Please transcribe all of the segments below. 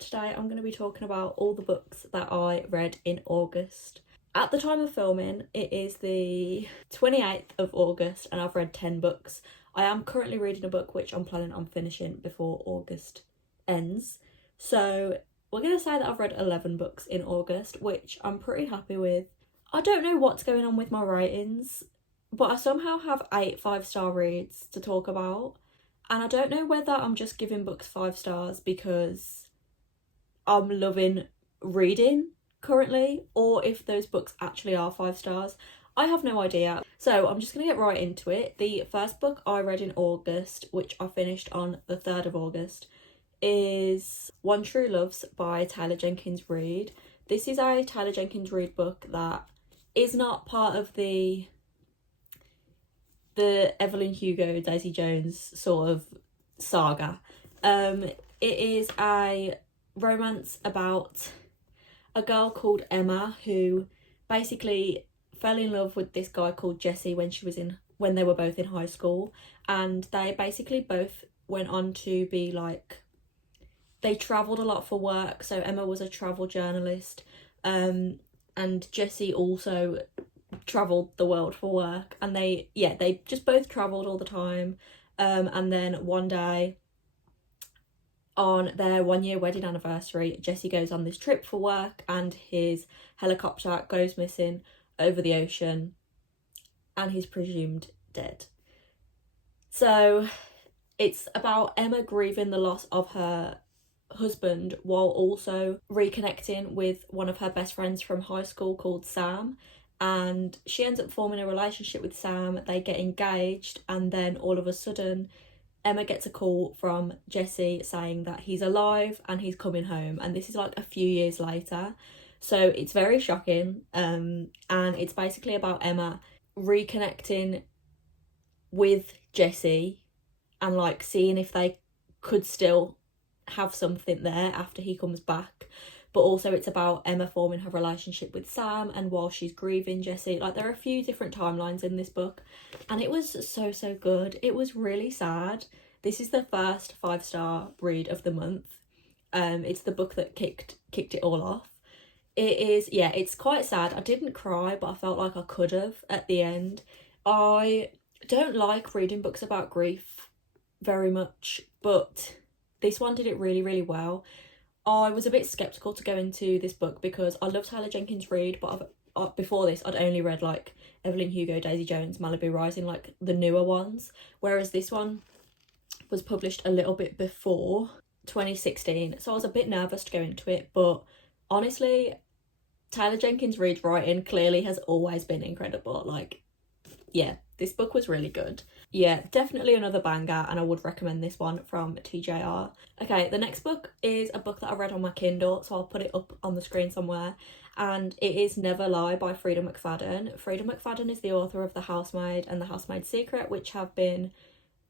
Today I'm going to be talking about all the books that I read in August. At the time of filming, it is the 28th of August and I've read 10 books. I am currently reading a book which I'm planning on finishing before August ends. So we're going to say that I've read 11 books in August, which I'm pretty happy with. I don't know what's going on with my ratings, but I somehow have 8 5-star reads to talk about. And I don't know whether I'm just giving books 5 stars because I'm loving reading currently, or if those books actually are 5 stars. I have no idea. So I'm just going to get right into it. The first book I read in August, which I finished on the 3rd of August, is One True Loves by Taylor Jenkins Reid. This is a Taylor Jenkins Reid book that is not part of the Evelyn Hugo, Daisy Jones sort of saga. It is a romance about a girl called Emma who basically fell in love with this guy called Jesse when they were both in high school, and they basically both went on to be like, they travelled a lot for work. So Emma was a travel journalist, and Jesse also travelled the world for work, and they just both travelled all the time. And then one day on their 1-year wedding anniversary, Jesse goes on this trip for work and his helicopter goes missing over the ocean and he's presumed dead. So it's about Emma grieving the loss of her husband while also reconnecting with one of her best friends from high school called Sam, and she ends up forming a relationship with Sam. They get engaged, and then all of a sudden Emma gets a call from Jesse saying that he's alive and he's coming home, and this is like a few years later. So it's very shocking, and it's basically about Emma reconnecting with Jesse and like seeing if they could still have something there after he comes back. But also it's about Emma forming her relationship with Sam, and while she's grieving Jesse. Like, there are a few different timelines in this book, and it was so good. It was really sad. This is the first 5-star read of the month. It's the book that kicked it all off. It is, yeah, it's quite sad. I didn't cry, but I felt like I could have at the end. I don't like reading books about grief very much, but this one did it really well. I was a bit sceptical to go into this book because I love Taylor Jenkins Reid, but before this I'd only read like Evelyn Hugo, Daisy Jones, Malibu Rising, like the newer ones, whereas this one was published a little bit before 2016, so I was a bit nervous to go into it. But honestly, Taylor Jenkins Reid's writing clearly has always been incredible. Like, yeah, this book was really good. Yeah, definitely another banger, and I would recommend this one from TJR. Okay, the next book is a book that I read on my Kindle, so I'll put it up on the screen somewhere, and it is Never Lie by Freida McFadden. Freida McFadden is the author of The Housemaid and The Housemaid's Secret, which have been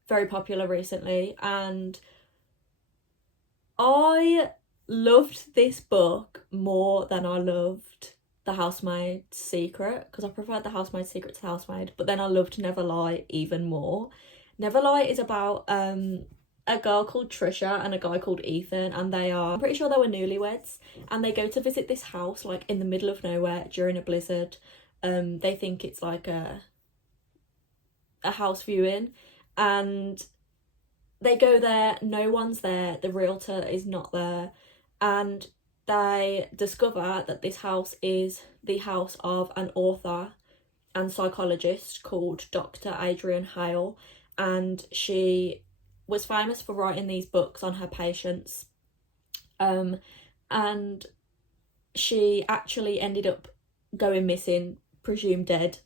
very popular recently, and I loved this book more than I loved The Housemaid's Secret, because I preferred The Housemaid's Secret to The Housemaid, but then I loved Never Lie even more. Never Lie is about a girl called Trisha and a guy called Ethan, and I'm pretty sure they were newlyweds, and they go to visit this house like in the middle of nowhere during a blizzard. They think it's like a house viewing, and they go there, no one's there, the realtor is not there, and they discover that this house is the house of an author and psychologist called Dr. Adrienne Hale, and she was famous for writing these books on her patients, and she actually ended up going missing, presumed dead.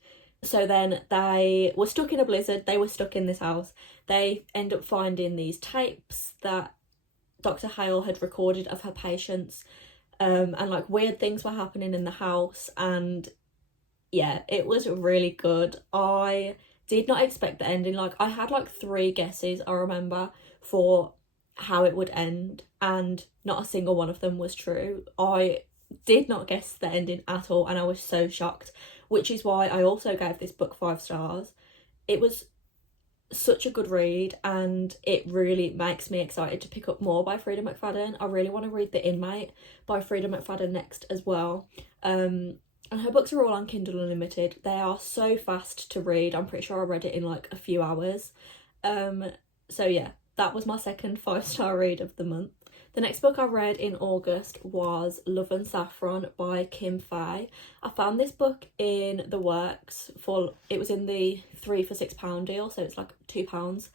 So then they were stuck in a blizzard, they were stuck in this house. They end up finding these tapes that Dr. Hale had recorded of her patients, and like weird things were happening in the house, and yeah, it was really good. I did not expect the ending. Like, I had like 3 guesses, I remember, for how it would end, and not a single one of them was true. I did not guess the ending at all, and I was so shocked, which is why I also gave this book 5 stars. It was such a good read, and it really makes me excited to pick up more by Freida McFadden. I really want to read The Inmate by Freida McFadden next as well. And her books are all on Kindle Unlimited. They are so fast to read. I'm pretty sure I read it in like a few hours. So yeah, that was my second 5-star read of the month. The next book I read in August was Love and Saffron by Kim Fay. I found this book in the works it was in the 3 for £6 deal, so it's like £2.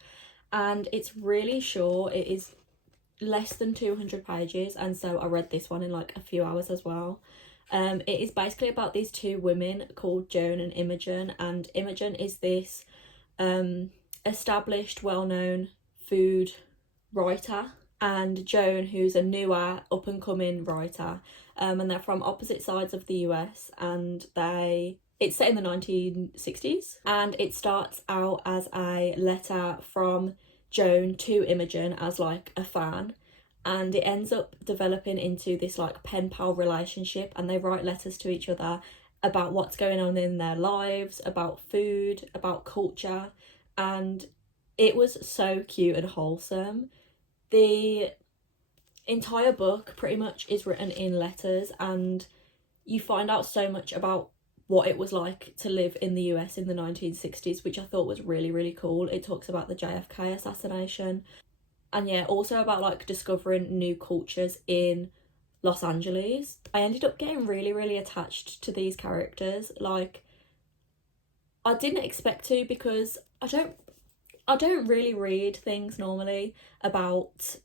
And it's really short. It is less than 200 pages, and so I read this one in like a few hours as well. It is basically about these two women called Joan and Imogen, and Imogen is this established, well-known food writer, and Joan, who's a newer up-and-coming writer, and they're from opposite sides of the US, and it's set in the 1960s, and it starts out as a letter from Joan to Imogen as like a fan, and it ends up developing into this like pen pal relationship, and they write letters to each other about what's going on in their lives, about food, about culture, and it was so cute and wholesome. The entire book pretty much is written in letters, and you find out so much about what it was like to live in the US in the 1960s, which I thought was really, really cool. It talks about the JFK assassination, and yeah, also about like discovering new cultures in Los Angeles. I ended up getting really, really attached to these characters. Like, I didn't expect to, because I don't really read things normally about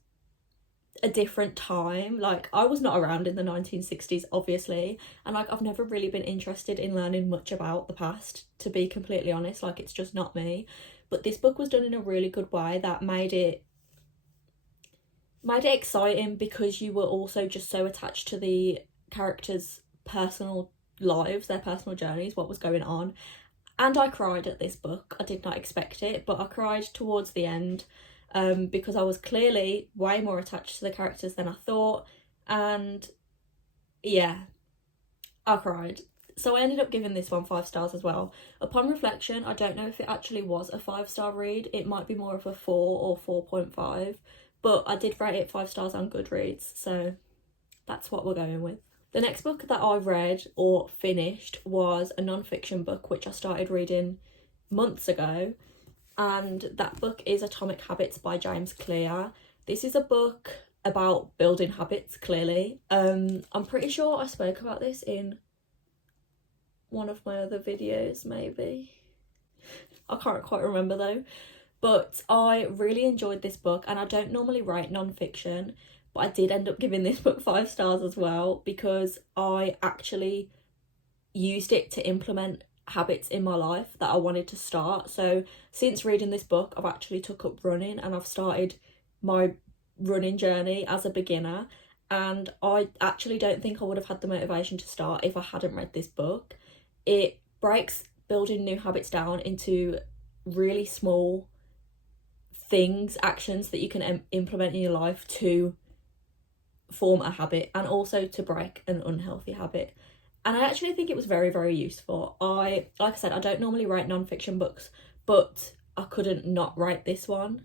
a different time. Like, I was not around in the 1960s, obviously, and like I've never really been interested in learning much about the past, to be completely honest. Like, it's just not me. But this book was done in a really good way that made it exciting, because you were also just so attached to the characters' personal lives, their personal journeys, what was going on. And I cried at this book. I did not expect it, but I cried towards the end, because I was clearly way more attached to the characters than I thought. And yeah, I cried. So I ended up giving this one 5 stars as well. Upon reflection, I don't know if it actually was a 5-star read. It might be more of a 4 or 4.5, but I did rate it 5 stars on Goodreads, so that's what we're going with. The next book that I read or finished was a non-fiction book, which I started reading months ago, and that book is Atomic Habits by James Clear. This is a book about building habits, clearly. I'm pretty sure I spoke about this in one of my other videos, maybe. I can't quite remember though. But I really enjoyed this book, and I don't normally write non-fiction, but I did end up giving this book 5 stars as well, because I actually used it to implement habits in my life that I wanted to start. So since reading this book, I've actually took up running, and I've started my running journey as a beginner, and I actually don't think I would have had the motivation to start if I hadn't read this book. It breaks building new habits down into really small things, actions that you can implement in your life to form a habit, and also to break an unhealthy habit. And I actually think it was very, very useful. Like I said, I don't normally write non-fiction books, but I couldn't not write this one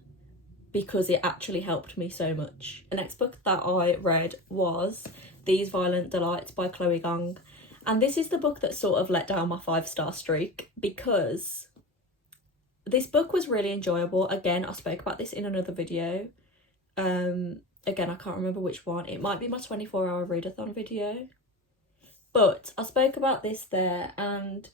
because it actually helped me so much. The next book that I read was These Violent Delights by Chloe Gong, and this is the book that sort of let down my 5-star streak, because this book was really enjoyable. Again, I spoke about this in another video. Again, I can't remember which one. It might be my 24-hour readathon video. But I spoke about this there, and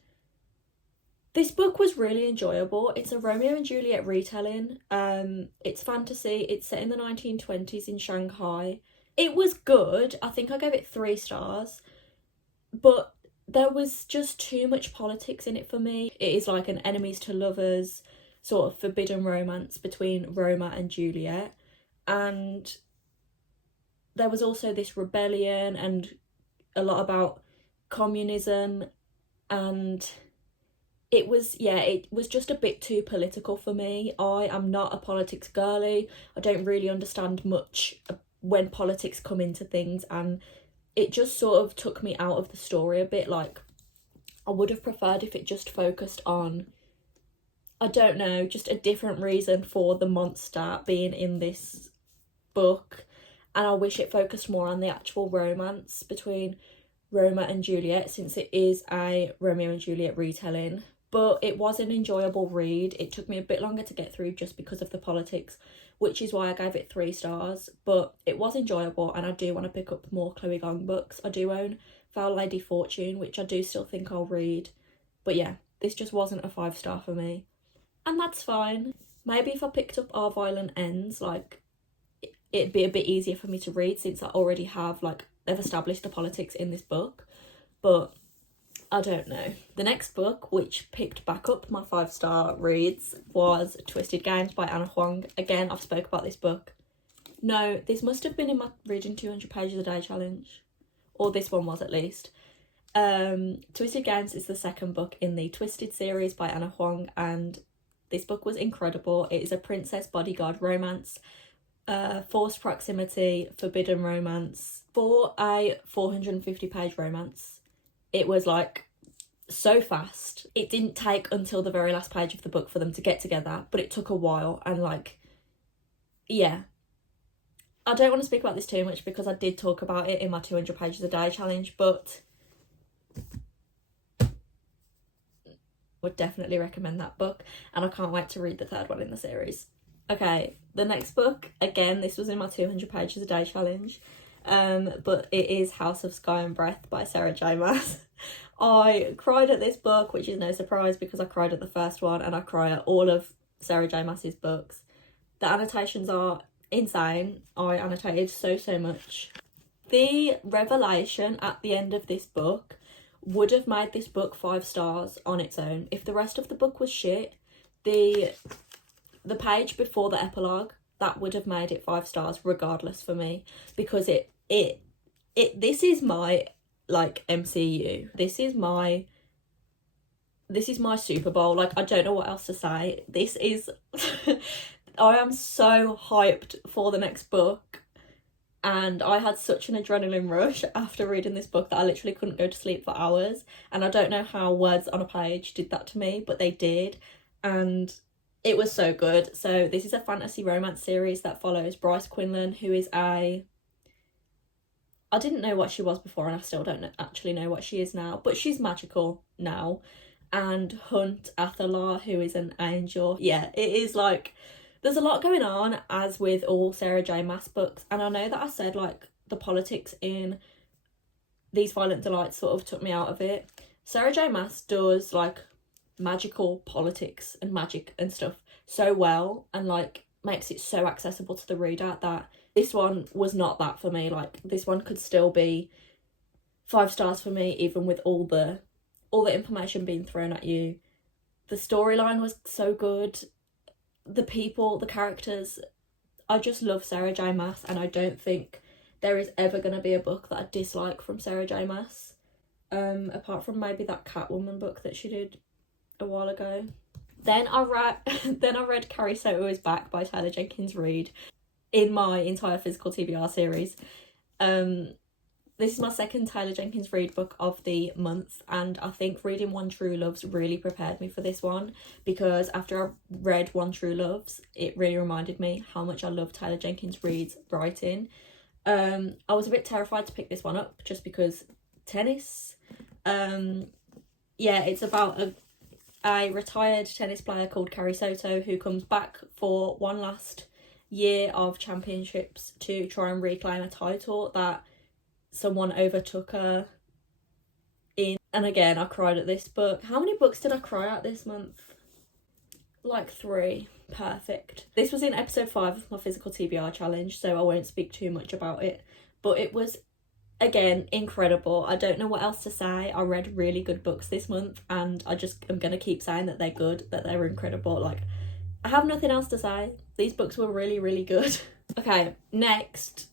this book was really enjoyable. It's a Romeo and Juliet retelling. It's fantasy. It's set in the 1920s in Shanghai. It was good. I think I gave it 3 stars. But there was just too much politics in it for me. It is like an enemies to lovers sort of forbidden romance between Roma and Juliet. And there was also this rebellion and a lot about communism, and it was just a bit too political for me. I am not a politics girly. I don't really understand much when politics come into things, and it just sort of took me out of the story a bit. Like, I would have preferred if it just focused on I don't know, just a different reason for the monster being in this book. And I wish it focused more on the actual romance between Roma and Juliet, since it is a Romeo and Juliet retelling. But it was an enjoyable read. It took me a bit longer to get through just because of the politics, which is why I gave it 3 stars. But it was enjoyable, and I do want to pick up more Chloe Gong books. I do own Foul Lady Fortune, which I do still think I'll read. But yeah, this just wasn't a 5-star for me. And that's fine. Maybe if I picked up Our Violent Ends, like, it'd be a bit easier for me to read, since I already have, like, they've established the politics in this book. But I don't know. The next book, which picked back up my 5-star reads, was Twisted Games by Anna Huang. Again, I've spoke about this book. No, this must have been in my reading 200 pages a day challenge. Or this one was, at least. Twisted Games is the second book in the Twisted series by Anna Huang, and this book was incredible. It is a princess bodyguard romance, forced proximity, forbidden romance. For a 450-page romance, it was, like, so fast. It didn't take until the very last page of the book for them to get together, but it took a while, and, like, yeah. I don't want to speak about this too much because I did talk about it in my 200 pages a day challenge, but would definitely recommend that book, and I can't wait to read the 3rd one in the series. Okay, the next book, again, this was in my 200 pages a day challenge, but it is House of Sky and Breath by Sarah J Maas. I cried at this book, which is no surprise because I cried at the first one, and I cry at all of Sarah J Maas's books. The annotations are insane. I annotated so much. The revelation at the end of this book would have made this book 5 stars on its own. If the rest of the book was shit, the page before the epilogue, that would have made it 5 stars regardless for me, because this is my, like, MCU. This is my Super Bowl. Like, I don't know what else to say. This is I am so hyped for the next book, and I had such an adrenaline rush after reading this book that I literally couldn't go to sleep for hours, and I don't know how words on a page did that to me, but they did, and it was so good. So this is a fantasy romance series that follows Bryce Quinlan, who is I didn't know what she was before, and I still don't actually know what she is now, but she's magical now, and Hunt Athalar, who is an angel. Yeah, it is, like, there's a lot going on, as with all Sarah J Maas books, and I know that I said, like, the politics in These Violent Delights sort of took me out of it. Sarah J Maas does, like, magical politics and magic and stuff so well, and, like, makes it so accessible to the reader, that this one was not that for me. Like, this one could still be 5 stars for me, even with all the information being thrown at you. The storyline was so good. The people, the characters, I just love Sarah J Maas, and I don't think there is ever going to be a book that I dislike from Sarah J Maas, apart from maybe that Catwoman book that she did a while ago. Then I read Carrie, Soto is Back by Taylor Jenkins Reid in my entire physical TBR series. This is my second Taylor Jenkins Reid book of the month, and I think reading One True Loves really prepared me for this one, because after I read One True Loves, it really reminded me how much I love Taylor Jenkins Reid's writing. I was a bit terrified to pick this one up just because tennis. Yeah, it's about a retired tennis player called Carrie Soto who comes back for one last year of championships to try and reclaim a title that someone overtook her in. And again, I cried at this book. How many books did I cry at this month? Like 3. Perfect. This was in episode 5 of my physical TBR challenge, so I won't speak too much about it, but it was, again, incredible. I don't know what else to say. I read really good books this month, and I just am gonna keep saying that they're good, that they're incredible. Like, I have nothing else to say. These books were really, really good. Okay, next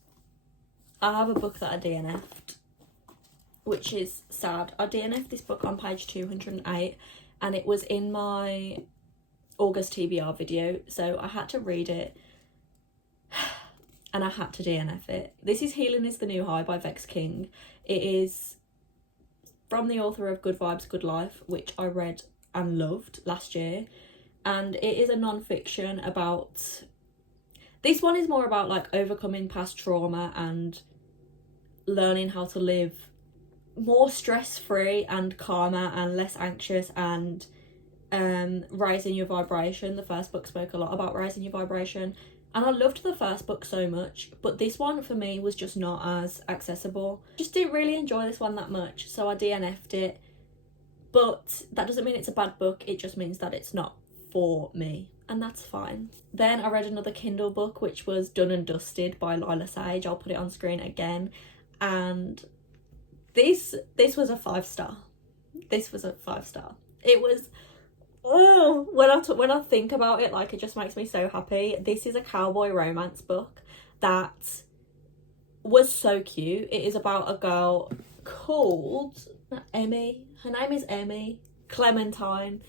I have a book that I DNF'd, which is sad. I DNF'd this book on page 208, and it was in my August TBR video, so I had to read it and I had to DNF it. This is Healing is the New High by Vex King. It is from the author of Good Vibes, Good Life, which I read and loved last year. and it is a non-fiction about... This one is more about like overcoming past trauma and learning how to live more stress-free and calmer and less anxious, and raising your vibration. The first book spoke a lot about raising your vibration, and I loved the first book so much, but this one for me was just not as accessible. Just didn't really enjoy this one that much, so I DNF'd it. But that doesn't mean it's a bad book, it just means that it's not for me, and that's fine. Then I read another Kindle book, which was Done and Dusted by Lyla. I'll put it on screen again, and this was a 5-star. This was a 5-star. It was... Oh, when I think about it, like, it just makes me so happy. This is a cowboy romance book that was so cute. It is about a girl called Emmy. Her name is Emmy Clementine.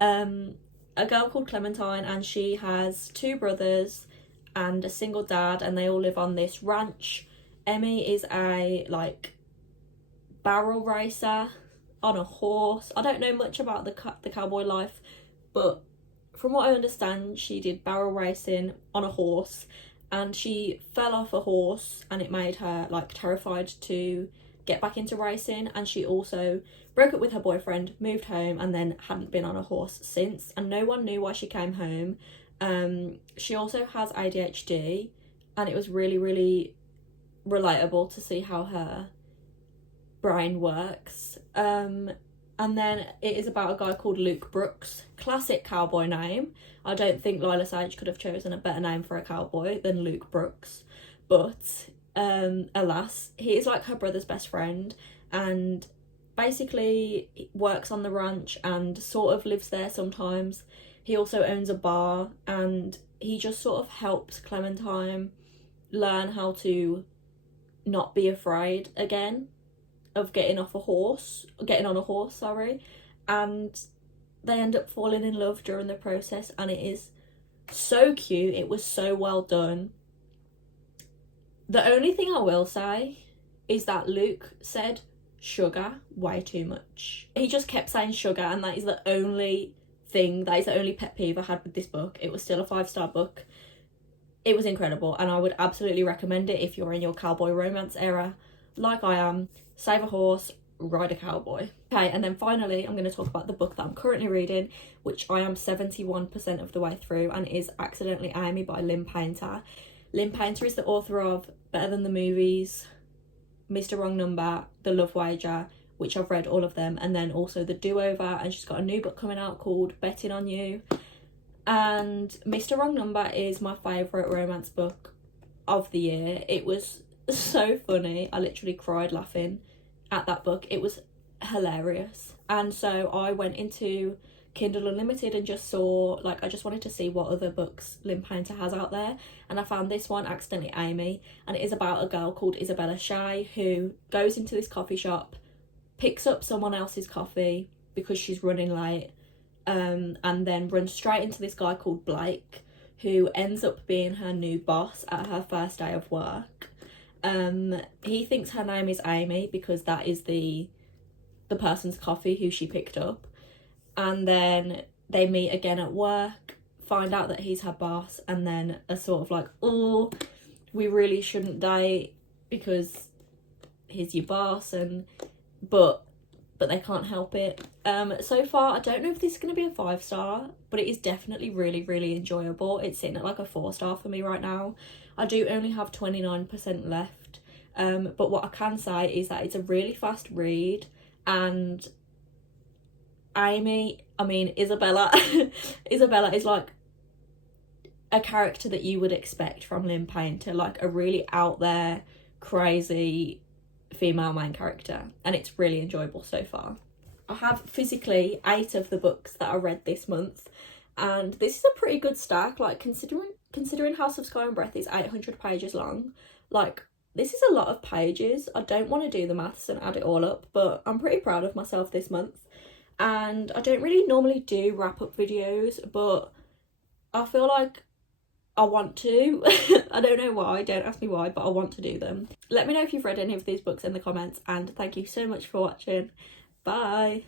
A girl called Clementine, and she has 2 brothers and a single dad, and they all live on this ranch. Emmy is a like barrel racer on a horse. I don't know much about the cowboy life, but from what I understand, she did barrel racing on a horse, and she fell off a horse and it made her like terrified to get back into racing, and she also broke up with her boyfriend, moved home, and then hadn't been on a horse since, and no one knew why she came home. She also has ADHD, and it was really, really relatable to see how her brain works. And then it is about a guy called Luke Brooks. Classic cowboy name. I don't think Lyla Sage could have chosen a better name for a cowboy than Luke Brooks, but alas, he is like her brother's best friend, and basically works on the ranch and sort of lives there sometimes. He also owns a bar, and he just sort of helps Clementine learn how to not be afraid again of getting on a horse, and they end up falling in love during the process, and it is so cute. It was so well done. The only thing I will say is that Luke said sugar way too much. He just kept saying sugar, and that is the only pet peeve I had with this book. It was still a 5-star book. It was incredible, and I would absolutely recommend it if you're in your cowboy romance era like I am. Save a horse, ride a cowboy. Okay, and then finally I'm going to talk about the book that I'm currently reading, which I am 71% of the way through, and is Accidentally Amy by Lynn Painter. Lynn Painter is the author of Better Than the Movies, Mr. Wrong Number, The Love Wager, which I've read all of them, and then also The Do-Over, and she's got a new book coming out called Betting on You. And Mr. Wrong Number is my favourite romance book of the year. It was so funny. I literally cried laughing at that book. It was hilarious. And so I went into Kindle Unlimited and just saw, like, I just wanted to see what other books Lynn Painter has out there, and I found this one, Accidentally Amy, and it is about a girl called Isabella Shea who goes into this coffee shop, picks up someone else's coffee because she's running late, and then runs straight into this guy called Blake, who ends up being her new boss at her first day of work. He thinks her name is Amy because that is the person's coffee who she picked up, and then they meet again at work, find out that he's her boss, and then are sort of like, oh, we really shouldn't date because he's your boss, and but they can't help it. So far, I don't know if this is going to be a 5-star, but it is definitely really, really enjoyable. It's sitting at like a 4-star for me right now. I do only have 29% left, but what I can say is that it's a really fast read, and Isabella Isabella is like a character that you would expect from Lynn Painter, like a really out there, crazy female main character, and it's really enjoyable so far. I have physically 8 of the books that I read this month, and this is a pretty good stack, like considering House of Sky and Breath is 800 pages long. Like, this is a lot of pages. I don't want to do the maths and add it all up, but I'm pretty proud of myself this month. And I don't really normally do wrap-up videos, but I feel like I want to. I don't know why, don't ask me why, but I want to do them. Let me know if you've read any of these books in the comments, and thank you so much for watching. Bye!